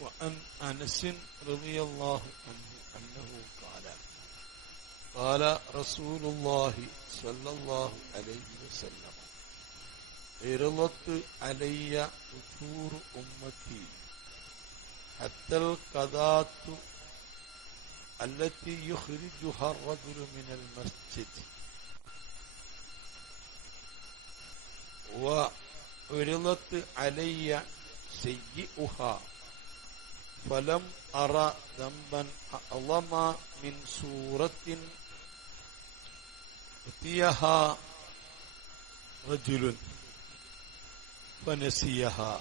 وعن أنس رضي الله عنه أنه قال قال رسول الله صلى الله عليه وسلم عرضت علي أجور أمتي حتى القضاة التي يخرجها الرجل من المسجد وعرضت علي سيئها فلم أرى ذنبا أعظم من سورة أتيها رجل فنسيها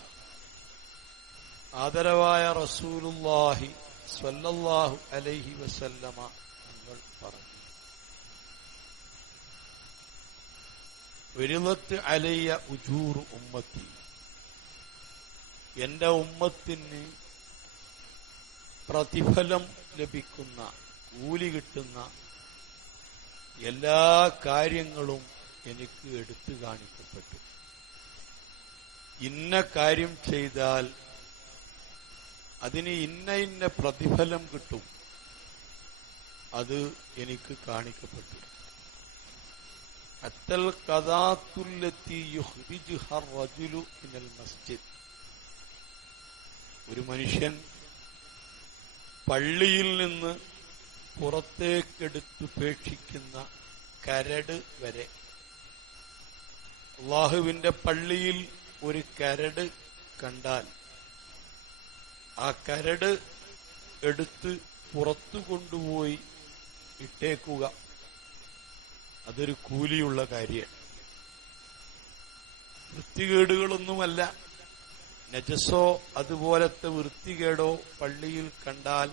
ആദരവായ റസൂലുല്ലാഹി സ്വല്ലല്ലാഹു അലൈഹി വസല്ലമ തങ്ങൾ പറഞ്ഞു വിരുന്നത്ത് അലയ്യ ഉജൂർ ഉമ്മത്തി എന്റെ ഉമ്മത്തിന് പ്രതിഫലം ലഭിക്കുന്ന കൂലി കിട്ടുന്ന എല്ലാ കാര്യങ്ങളും എനിക്ക് എടുത്തു കാണിക്കപ്പെട്ടു. ഇന്ന കാര്യം ചെയ്താൽ അതിന് ഇന്ന ഇന്ന പ്രതിഫലം കിട്ടും. അത് എനിക്ക് കാണിക്കപ്പെട്ടു. അത്തൽ കഥാത്തുല്ലത്തി ഒരു മനുഷ്യൻ പള്ളിയിൽ നിന്ന് പുറത്തേക്കെടുത്തുപേക്ഷിക്കുന്ന കരട് വരെ. അള്ളാഹുവിന്റെ പള്ളിയിൽ ഒരു കരട് കണ്ടാൽ ആ കരട് എടുത്ത് പുറത്തു കൊണ്ടുപോയി ഇട്ടേക്കുക. അതൊരു കൂലിയുള്ള കാര്യമാണ്. വൃത്തികേടുകളൊന്നുമല്ല. നജസോ അതുപോലത്തെ വൃത്തികേടോ പള്ളിയിൽ കണ്ടാൽ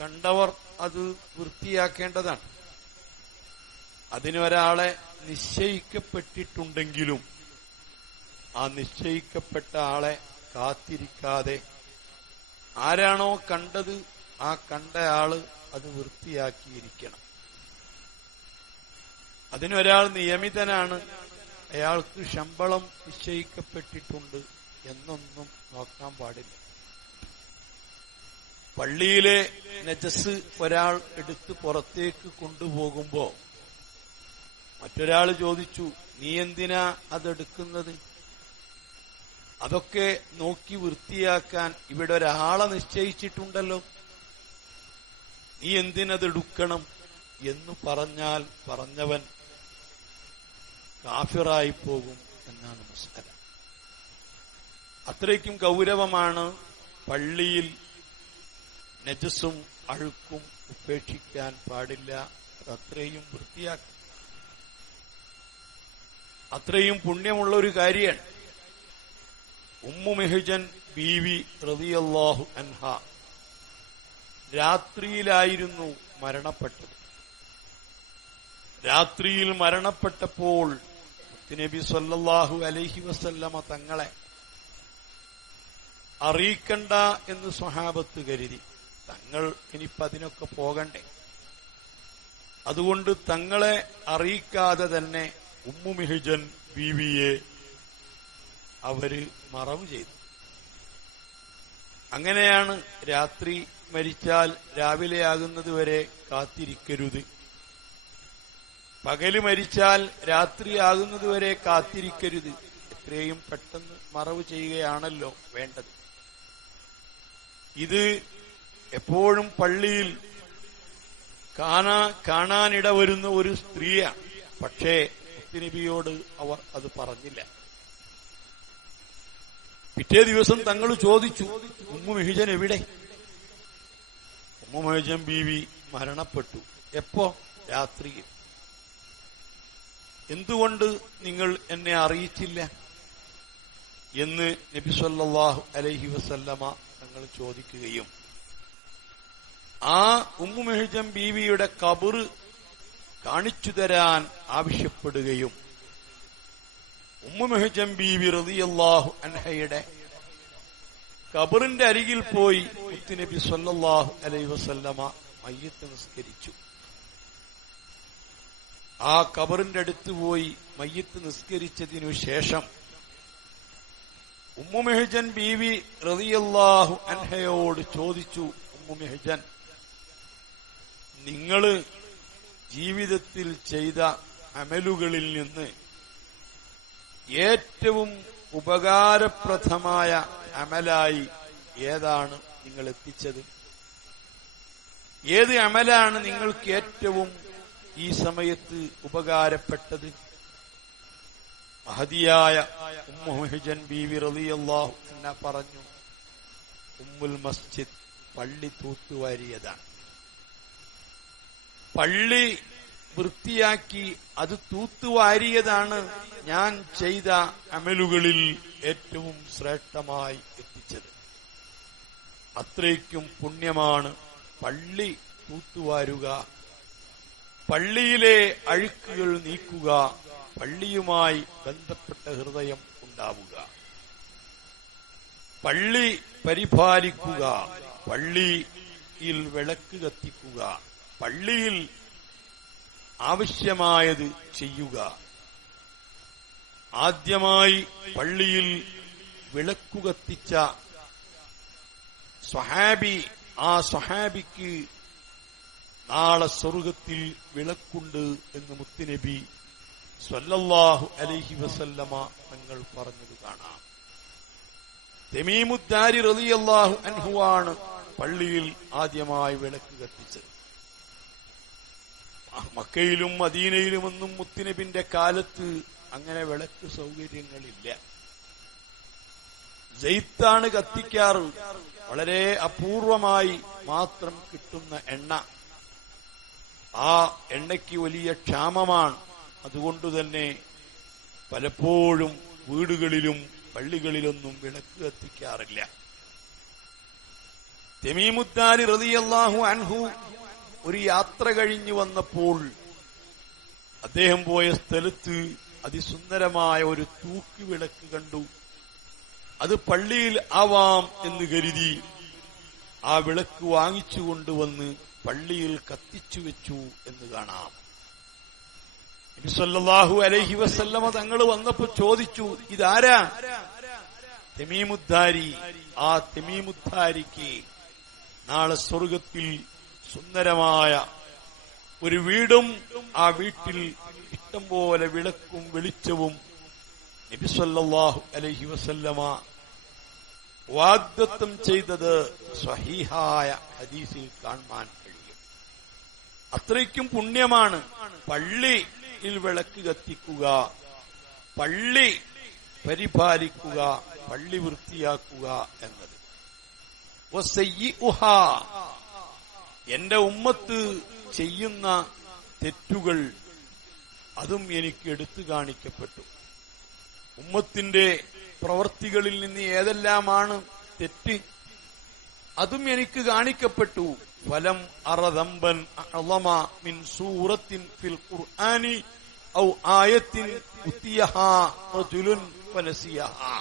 കണ്ടവർ അത് വൃത്തിയാക്കേണ്ടതാണ്. അതിനൊരാളെ നിശ്ചയിക്കപ്പെട്ടിട്ടുണ്ടെങ്കിലും ആ നിശ്ചയിക്കപ്പെട്ട ആളെ കാത്തിരിക്കാതെ ആരാണോ കണ്ടത് ആ കണ്ടയാൾ അത് വൃത്തിയാക്കിയിരിക്കണം. അതിനൊരാൾ നിയമിതനാണ് അയാൾക്ക് ശമ്പളം നിശ്ചയിക്കപ്പെട്ടിട്ടുണ്ട്. എന്നൊന്നും നോക്കാൻ പാടില്ല. പള്ളിയിലെ നജസ് ഒരാൾ എടുത്ത് പുറത്തേക്ക് കൊണ്ടുപോകുമ്പോ മറ്റൊരാൾ ചോദിച്ചു നീ എന്തിനാ അതെടുക്കുന്നത്? അതൊക്കെ നോക്കി വൃത്തിയാക്കാൻ ഇവിടെ ഒരാളെ നിശ്ചയിച്ചിട്ടുണ്ടല്ലോ. നീ എന്തിനതെടുക്കണം? എന്ന് പറഞ്ഞാൽ പറഞ്ഞവൻ കാഫിറായി പോകും എന്നാണ് മസ്കല അത്രയ്ക്കും ഗൗരവമാണ് പള്ളിയിൽ നജസും അഴുക്കും ഉപേക്ഷിക്കാൻ പാടില്ല. അത്രയും വൃത്തിയാക്കി. അത്രയും പുണ്യമുള്ള ഒരു കാര്യമാണ്. ഉമ്മു ബി ബീവി റതിയല്ലാഹു അൻഹ രാത്രിയിലായിരുന്നു മരണപ്പെട്ടത്. രാത്രിയിൽ മരണപ്പെട്ടപ്പോൾ നബി സല്ലാഹു അലഹി വസല്ലമ തങ്ങളെ അറിയിക്കണ്ട എന്ന് സ്വഹാബത്ത് കരുതി. തങ്ങൾ ഇനിയിപ്പോ അതിനൊക്കെ പോകണ്ടേ? അതുകൊണ്ട് തങ്ങളെ അറിയിക്കാതെ തന്നെ ഉമ്മു മിഹിജൻ ബീവിയെ അവർ മറവ് ചെയ്തു. അങ്ങനെയാണ് രാത്രി മരിച്ചാൽ രാവിലെയാകുന്നത് വരെ കാത്തിരിക്കരുത്. പകൽ മരിച്ചാൽ രാത്രിയാകുന്നത് വരെ കാത്തിരിക്കരുത്. എത്രയും പെട്ടെന്ന് മറവ് ചെയ്യുകയാണല്ലോ വേണ്ടത്. ഇത് എപ്പോഴും പള്ളിയിൽ കാണാ കാണാനിട വരുന്ന ഒരു സ്ത്രീയാണ് പക്ഷേ മുത്തുനബിയോട് അവർ അത് പറഞ്ഞില്ല. പിറ്റേ ദിവസം തങ്ങൾ ചോദിച്ചു ഉമ്മു മെഹിജൻ എവിടെ? ഉമ്മു മെഹിജൻ ബീവി മരണപ്പെട്ടു. എപ്പോ? രാത്രിയിൽ. എന്തുകൊണ്ട് നിങ്ങൾ എന്നെ അറിയിച്ചില്ല? എന്ന് നബി സല്ലാഹു അലൈഹി വസല്ലമ തങ്ങൾ ചോദിക്കുകയും ആ ഉമ്മു മെഹിജൻ ബീവിയുടെ കബറ് കാണിച്ചു തരാൻ ആവശ്യപ്പെടുകയും ഉമ്മു മെഹജം ബീവി റതിയല്ലാഹു അൻഹയുടെ കബറിന്റെ അരികിൽ പോയി മുത്തുനബി സല്ലാഹു അലൈ വസല്ലമ മയ്യത്ത് നിസ്കരിച്ചു. ആ കബറിന്റെ അടുത്ത് പോയി മയ്യത്ത് നിസ്കരിച്ചതിനു ശേഷം ഉമ്മു മെഹജൻ ബീവി റതിയല്ലാഹു അൻഹയോട് ചോദിച്ചു ഉമ്മുമെഹജൻ നിങ്ങൾ ജീവിതത്തിൽ ചെയ്ത അമലുകളിൽ നിന്ന് ഏറ്റവും ഉപകാരപ്രദമായ അമലായി ഏതാണ് നിങ്ങൾ എത്തിച്ചത്? ഏത് അമലാണ് നിങ്ങൾക്ക് ഏറ്റവും ഈ സമയത്ത് ഉപകാരപ്പെട്ടത്? മഹതിയായ ഉമ്മുഹജൻ ബീവി റളിയല്ലാഹു എന്ന പറഞ്ഞു ഉമ്മുൽ മസ്ജിദ് പള്ളി തൂത്തുവാരിയതാണ്. പള്ളി വൃത്തിയാക്കി അത് തൂത്തുവാരിയതാണ് ഞാൻ ചെയ്ത അമലുകളിൽ ഏറ്റവും ശ്രേഷ്ഠമായി എത്തിച്ചത്. അത്രയ്ക്കും പുണ്യമാണ് പള്ളി തൂത്തുവാരുക പള്ളിയിലെ അഴുക്കുകൾ നീക്കുക പള്ളിയുമായി ബന്ധപ്പെട്ട ഹൃദയം ഉണ്ടാവുക. പള്ളി പരിപാലിക്കുക. പള്ളിയിൽ വിളക്ക് കത്തിക്കുക. പള്ളിയിൽ ആവശ്യമായത് ചെയ്യുക. ആദ്യമായി പള്ളിയിൽ വിളക്കു കത്തിച്ച സ്വഹാബി ആ സ്വഹാബിക്ക് നാളെ സ്വർഗത്തിൽ വിളക്കുണ്ട് എന്ന് മുത്തുനബി സ്വല്ലല്ലാഹു അലൈഹി വസല്ലമ തങ്ങൾ പറഞ്ഞത് കാണാം. തെമീമുദ്ദാരി റളിയല്ലാഹു അൻഹുവാണ് പള്ളിയിൽ ആദ്യമായി വിളക്ക് കത്തിച്ചത്. മക്കയിലും മദീനയിലുമൊന്നും മുത്തുനബിന്റെ കാലത്ത് അങ്ങനെ വിളക്ക് സൗകര്യങ്ങളില്ല. ജയ്ത്താണ് കത്തിക്കാറ്. വളരെ അപൂർവമായി മാത്രം കിട്ടുന്ന എണ്ണ. ആ എണ്ണയ്ക്ക് വലിയ ക്ഷാമമാണ്. അതുകൊണ്ട് തന്നെ പലപ്പോഴും വീടുകളിലും പള്ളികളിലൊന്നും വിളക്ക് കത്തിക്കാറില്ല. തെമീമുദ്ദാലി റതിയല്ലാഹു അൻഹു ഒരു യാത്ര കഴിഞ്ഞു വന്നപ്പോൾ അദ്ദേഹം പോയ സ്ഥലത്ത് അതിസുന്ദരമായ ഒരു തൂക്കി വിളക്ക് കണ്ടു. അത് പള്ളിയിൽ ആവാം എന്ന് കരുതി ആ വിളക്ക് വാങ്ങിച്ചു കൊണ്ടുവന്ന് പള്ളിയിൽ കത്തിച്ചു വെച്ചു എന്ന് കാണാം. നബി സല്ലല്ലാഹു അലൈഹി വസല്ലമ തങ്ങൾ വന്നപ്പോ ചോദിച്ചു ഇതാരാ? തെമീമുദ്ധാരി ആ തെമീമുദ്ധാരിക്ക് നാളെ സ്വർഗത്തിൽ സുന്ദരമായ ഒരു വീടും ആ വീട്ടിൽ ഇഷ്ടം പോലെ വിളക്കും വെളിച്ചവും. നബി അലഹി വസല്ലമ വാഗ്ദത്തം ചെയ്തത് സ്വഹീഹായ ഹദീസിൽ കാണാൻ കഴിയും. അത്രയ്ക്കും പുണ്യമാണ്. പള്ളിയിൽ വിളക്ക് കത്തിക്കുക പള്ളി പരിപാലിക്കുക പള്ളി വൃത്തിയാക്കുക എന്നത്. എന്റെ ഉമ്മത്ത് ചെയ്യുന്ന തെറ്റുകൾ അതും എനിക്ക് എടുത്തു കാണിക്കപ്പെട്ടു ഉമ്മത്തിന്റെ പ്രവർത്തികളിൽ നിന്ന് ഏതെല്ലാമാണ് തെറ്റ് അതും എനിക്ക് കാണിക്കപ്പെട്ടു ഫലം അറദമ്പൻ അളമ മിൻ സൂറത്തിൻ ഫിൽ ഖുർആനി ഔ ആയത്തിൻ ഉത്തിയഹാ റജുലുൻ ഫനസിയഹാ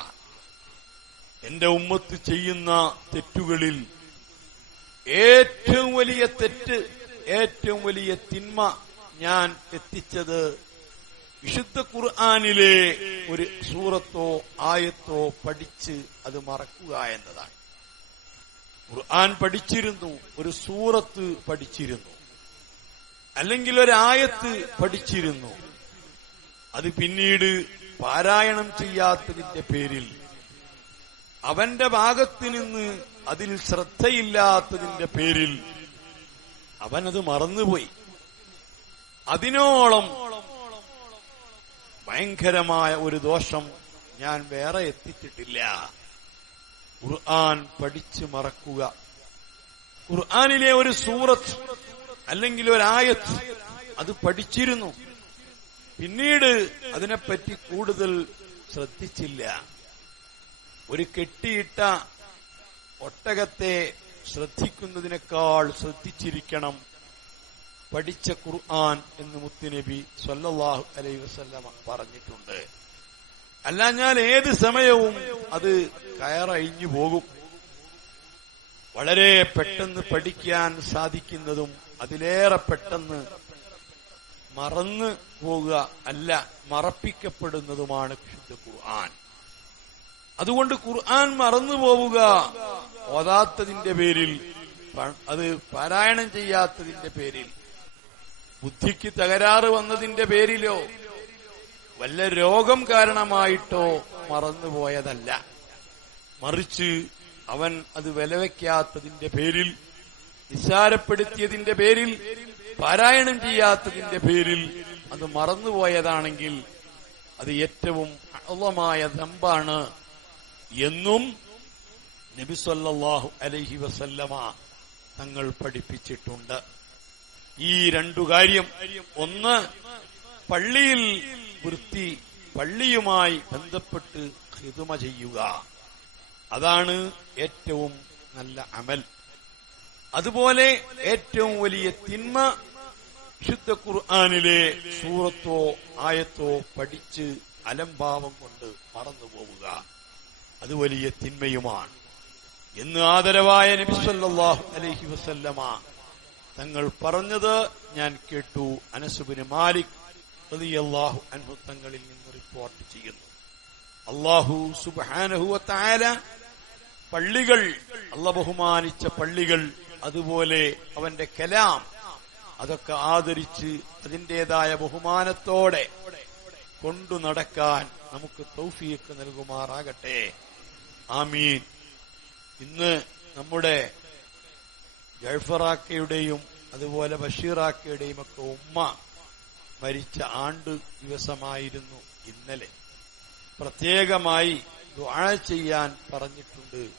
എന്റെ ഉമ്മത്ത് ചെയ്യുന്ന തെറ്റുകളിൽ ഏറ്റവും വലിയ തെറ്റ് ഏറ്റവും വലിയ തിന്മ ഞാൻ എത്തിച്ചത് വിശുദ്ധ ഖുർആാനിലെ ഒരു സൂറത്തോ ആയത്തോ പഠിച്ച് അത് മറക്കുക എന്നതാണ്. ഖുർആൻ പഠിച്ചിരുന്നു ഒരു സൂറത്ത് പഠിച്ചിരുന്നു അല്ലെങ്കിൽ ഒരു ആയത്ത് പഠിച്ചിരുന്നു. അത് പിന്നീട് പാരായണം ചെയ്യാത്തതിന്റെ പേരിൽ അവന്റെ ഭാഗത്ത് നിന്ന് അതിൽ ശ്രദ്ധയില്ലാത്തതിന്റെ പേരിൽ അവനത് മറന്നുപോയി. അതിനോളം ഭയങ്കരമായ ഒരു ദോഷം ഞാൻ വേറെ എത്തിച്ചിട്ടില്ല. ഖുർആൻ പഠിച്ചു മറക്കുക. ഖുർആാനിലെ ഒരു സൂറത്ത് അല്ലെങ്കിൽ ഒരു ആയത്ത് അത് പഠിച്ചിരുന്നു. പിന്നീട് അതിനെപ്പറ്റി കൂടുതൽ ശ്രദ്ധിച്ചില്ല. ഒരു കെട്ടിയിട്ട ഒട്ടകത്തെ ശ്രദ്ധിക്കുന്നതിനേക്കാൾ ശ്രദ്ധിച്ചിരിക്കണം പഠിച്ച ഖുർആൻ എന്ന് മുത്തുനബി സല്ലാഹു അലൈ വസല്ലമ പറഞ്ഞിട്ടുണ്ട്. അല്ല ഞാൻ ഏത് സമയവും അത് കയറഴിഞ്ഞു പോകും. വളരെ പെട്ടെന്ന് പഠിക്കാൻ സാധിക്കുന്നതും അതിലേറെ പെട്ടെന്ന് മറന്നു പോകുക അല്ല മറപ്പിക്കപ്പെടുന്നതുമാണ് വിശുദ്ധ ഖുർആൻ. അതുകൊണ്ട് ഖുർആൻ മറന്നു പോവുക ഓതാത്തതിന്റെ പേരിൽ അത് പാരായണം ചെയ്യാത്തതിന്റെ പേരിൽ ബുദ്ധിക്ക് തകരാറ് വന്നതിന്റെ പേരിലോ വല്ല രോഗം കാരണമായിട്ടോ മറന്നുപോയതല്ല. മറിച്ച് അവൻ അത് വിലവെക്കാത്തതിന്റെ പേരിൽ നിസ്സാരപ്പെടുത്തിയതിന്റെ പേരിൽ പാരായണം ചെയ്യാത്തതിന്റെ പേരിൽ അത് മറന്നുപോയതാണെങ്കിൽ അത് ഏറ്റവും അളവമായ ദമ്പാണ് എന്നും നബിസ്വല്ലാഹു അലഹി വസല്ലമ തങ്ങൾ പഠിപ്പിച്ചിട്ടുണ്ട്. ഈ രണ്ടു കാര്യം ഒന്ന് പള്ളിയിൽ വൃത്തി പള്ളിയുമായി ബന്ധപ്പെട്ട് ഹിതുമ ചെയ്യുക. അതാണ് ഏറ്റവും നല്ല അമൽ. അതുപോലെ ഏറ്റവും വലിയ തിന്മ വിശുദ്ധ ഖുർആാനിലെ സൂറത്തോ ആയത്തോ പഠിച്ച് അലംഭാവം കൊണ്ട് മറന്നുപോവുക അത് വലിയ തിന്മയുമാണ്. എന്ന് ആദരവായ നബിസ്വല്ലാഹു അലഹി വസല്ലമ തങ്ങൾ പറഞ്ഞത് ഞാൻ കേട്ടു അനസുബിന് മാലിക് റളിയല്ലാഹു അൻഹു നിന്ന് റിപ്പോർട്ട് ചെയ്യുന്നു. അള്ളാഹു സുബാനഹുവത്തായ പള്ളികൾ അല്ല ബഹുമാനിച്ച പള്ളികൾ അതുപോലെ അവന്റെ കലാം അതൊക്കെ ആദരിച്ച് അതിന്റേതായ ബഹുമാനത്തോടെ കൊണ്ടു നടക്കാൻ നമുക്ക് തൗഫീക്ക് നൽകുമാറാകട്ടെ. ആമീൻ. ഇന്ന് നമ്മുടെ ജൾഫറാക്കയുടെയും അതുപോലെ ബഷീറാക്കയുടെയും ഒക്കെ ഉമ്മ മരിച്ച ആണ്ട് ദിവസമായിരുന്നു ഇന്നലെ. പ്രത്യേകമായി ദുആ ചെയ്യാൻ പറഞ്ഞിട്ടുണ്ട്.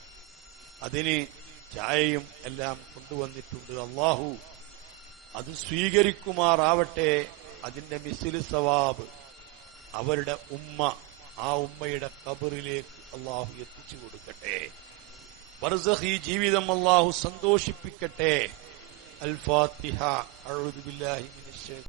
അതിന് ചായയും എല്ലാം കൊണ്ടുവന്നിട്ടുണ്ട്. അള്ളാഹു അത് സ്വീകരിക്കുമാറാവട്ടെ അതിന്റെ മിസിൽ സവാബ്. അവരുടെ ഉമ്മ ആ ഉമ്മയുടെ കബറിലേക്ക് അള്ളാഹു എത്തിച്ചു കൊടുക്കട്ടെ. ബർസഹി ജീവിതം അള്ളാഹു സന്തോഷിപ്പിക്കട്ടെ. അൽ ഫാത്തിഹ അഊദു ബില്ലാഹി മിനശ്